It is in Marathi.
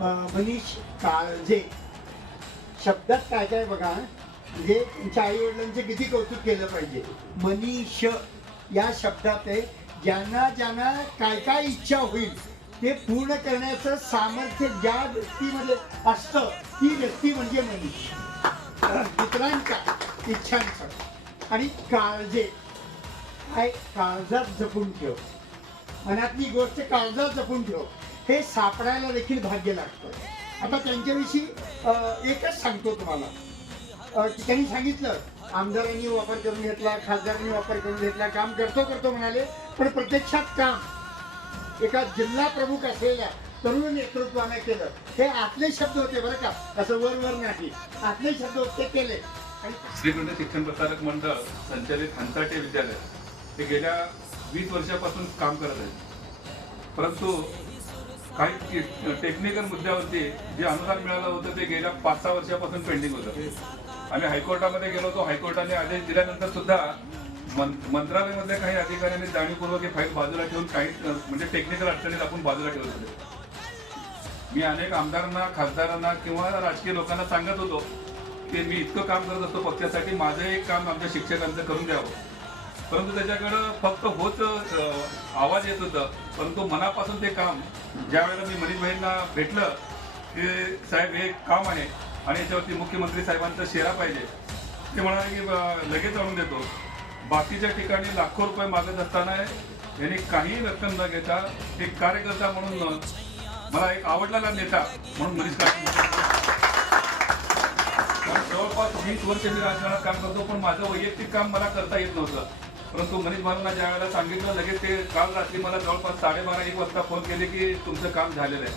मनीष काळजे शब्दात काय काय बघा, म्हणजे तुमच्या आई वडिलांचे किती कौतुक केलं पाहिजे. मनीष या शब्दात आहे, ज्यांना ज्यांना काय काय इच्छा होईल ते पूर्ण करण्याचं सामर्थ्य ज्या व्यक्तीमध्ये असतं ती व्यक्ती म्हणजे मनीष. मित्रांच्या इच्छांचं आणि काळजे काय काळजात जपून ठेव, मनातली गोष्ट काळजात जपून ठेव, हे सापडायला देखील भाग्य लागतं. आता त्यांच्याविषयी एकच सांगतो तुम्हाला. त्यांनी सांगितलं आमदारांनी वापर करून घेतला, खासदारांनी वापर करून घेतला, काम करतो म्हणाले, पण प्रत्यक्षात काम एका जिल्हा प्रमुख असलेल्या तरुण नेतृत्वाने केलं. हे आतले शब्द होते बरं का, असं वर नाही, आतले शब्द होते केले. श्रीगुंड शिक्षण प्रसारक मंडळ संचालित हंसाटे विद्यालय हे गेल्या 20 वर्षापासून काम करत आहे. परंतु काही टेक्निकल मुद्द्यावरती जे अनुदान मिळालं होतं ते गेल्या 5-6 वर्षापासून पेंडिंग होतं. आम्ही हायकोर्टामध्ये गेलो होतो. हायकोर्टाने आदेश दिल्यानंतर सुद्धा मंत्रालयामधल्या काही अधिकाऱ्यांनी जाणीवपूर्वक ही फाईल बाजूला ठेवून काही म्हणजे टेक्निकल अडचणीत आपण बाजूला ठेवत होते. मी अनेक आमदारांना, खासदारांना किंवा राजकीय लोकांना सांगत होतो की मी इतकं काम करत असतो पक्षासाठी, माझं एक काम आमच्या शिक्षकांचं करून द्यावं. परंतु त्याच्याकडं फक्त होच आवाज येत होतं, परंतु मनापासून ते काम ज्या वेळेला मी मनीष भाईंना भेटलं की साहेब हे काम आहे आणि याच्यावरती मुख्यमंत्री साहेबांचा शेरा पाहिजे, ते म्हणाले की लगेच आणून देतो. बाकीच्या ठिकाणी लाखो रुपये मागत असताना यांनी काही रक्कम न घेता एक कार्यकर्ता म्हणून मला एक आवडलेला नेता म्हणून मनीष जवळपास 20 वर्ष मी राजकारणात काम करतो, पण माझं वैयक्तिक काम मला करता येत नव्हतं. परंतु मनीष भाऊंना ज्या वेळेला सांगितलं लगेच ते काल रात्री मला जवळपास 12:30-1 वाजता फोन केले की तुमचं काम झालेलं आहे.